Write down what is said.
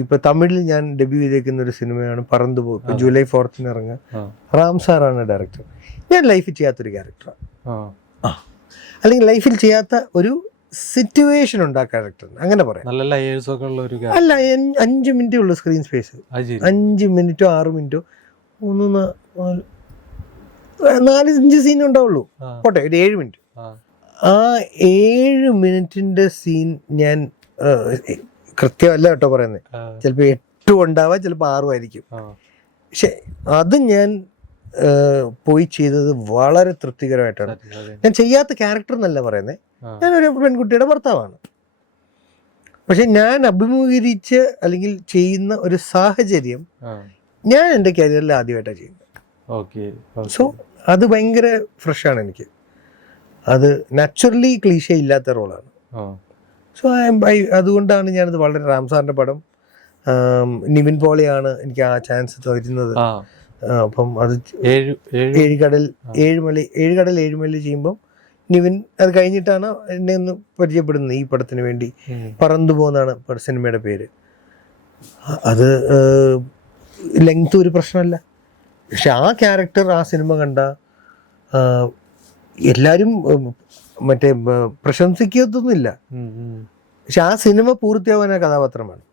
ഇപ്പൊ തമിഴിൽ ഞാൻ ഡെബ്യൂ ചെയ്തേക്കുന്ന ഒരു സിനിമയാണ് പറന്തു പോകും. ഇപ്പൊ ജൂലൈ 4th ഇറങ്ങുക. റാം സാറാണ് ഡയറക്ടർ. ഞാൻ ലൈഫിൽ ചെയ്യാത്തൊരു ക്യാരക്ടറാണ്, അല്ലെങ്കിൽ ലൈഫിൽ ചെയ്യാത്ത ഒരു സിറ്റുവേഷൻ ഉണ്ട് ആ ക്യാരക്ടറിന്, അങ്ങനെ പറയാം. അല്ല, 5 മിനിറ്റേ ഉള്ളൂ സ്ക്രീൻ സ്പേസ്. 5 മിനിറ്റോ 6 മിനിറ്റോ 4-5 സീൻ ഉണ്ടാവുള്ളൂ. പോട്ടെ, ഒരു 7 മിനിറ്റ്. ആ 7 മിനിറ്റിന്റെ സീൻ ഞാൻ കൃത്യമല്ല കേട്ടോ പറയുന്നത്, ചിലപ്പോൾ 8 ഉണ്ടാവാം, ചിലപ്പോൾ 6 ആയിരിക്കും. പക്ഷെ അത് ഞാൻ പോയി ചെയ്തത് വളരെ തൃപ്തികരമായിട്ടാണ്. ഞാൻ ചെയ്യാത്ത ക്യാരക്ടർ എന്നല്ല പറയുന്നത്, ഞാനൊരു പെൺകുട്ടിയുടെ ഭർത്താവാണ്. പക്ഷെ ഞാൻ അഭിമുഖീകരിച്ച് അല്ലെങ്കിൽ ചെയ്യുന്ന ഒരു സാഹചര്യം ഞാൻ എൻ്റെ കരിയറിൽ ആദ്യമായിട്ടാണ് ചെയ്യുന്നത്. സോ അത് ഭയങ്കര ഫ്രഷാണ് എനിക്ക്. അത് നാച്ചുറലി ക്ലീഷ ഇല്ലാത്ത റോളാണ്. സോ അതുകൊണ്ടാണ് ഞാനത് വളരെ റാം സാറിൻ്റെ പടം, നിവിൻ പോളിയാണ് എനിക്ക് ആ ചാൻസ് തരുന്നത്. അപ്പം അത് ഏഴുകടൽ ഏഴുമലി ചെയ്യുമ്പം നിവിൻ അത് കഴിഞ്ഞിട്ടാണ് എന്നെ ഒന്ന് പരിചയപ്പെടുന്നത് ഈ പടത്തിന് വേണ്ടി. പറന്നു പോകുന്നതാണ് സിനിമയുടെ പേര്. അത് ലെങ്ത് ഒരു പ്രശ്നമല്ല. പക്ഷെ ആ ക്യാരക്ടർ ആ സിനിമ കണ്ട എല്ലാവരും പ്രശംസിക്കത്തൊന്നുമില്ല. പക്ഷെ ആ സിനിമ പൂർത്തിയാവാൻ ആ കഥാപാത്രം വേണം.